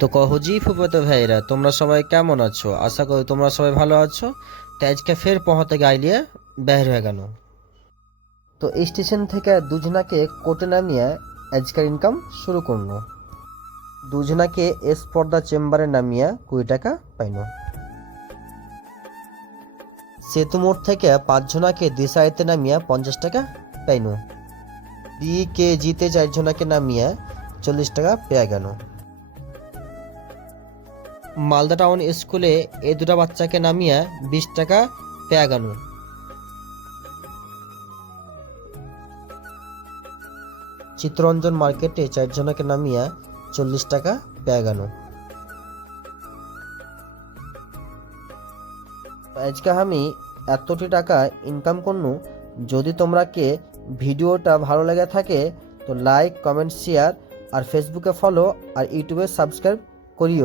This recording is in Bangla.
তো কহজি ফুফাতো ভাইরা, তোমরা সবাই কেমন আছো? আশা করি তোমরা সবাই ভালো আছো। তো আজকে ফের পৌঁছাতে গাইলিয়ে বের হয়ে গেল। তো স্টেশন থেকে দুজনাকে কোর্টে নামিয়ে আজকের ইনকাম শুরু করলো। দুজনাকে স্পর্ধা চেম্বারে নামিয়ে 20 টাকা পাইল। সেতু মোড় থেকে 5 জনাকে দিশাইতে নামিয়ে 50 টাকা পাইল। কে জিতে 4 জনাকে নামিয়ে 40 টাকা পেয়ে গেল। মালদা টাউন স্কুলে এই দুটা বাচ্চাকে নামিয়ে 20 টাকা পেয়ে গেল। চিত্তরঞ্জন মার্কেটে 4 জনাকে নামিয়ে 40 টাকা পেয়ে গেল। আজকে আমি এতটি টাকা ইনকাম করনু। যদি তোমরাকে ভিডিওটা ভালো লেগে থাকে তো লাইক, কমেন্ট, শেয়ার আর ফেসবুকে ফলো আর ইউটিউবে সাবস্ক্রাইব করিও।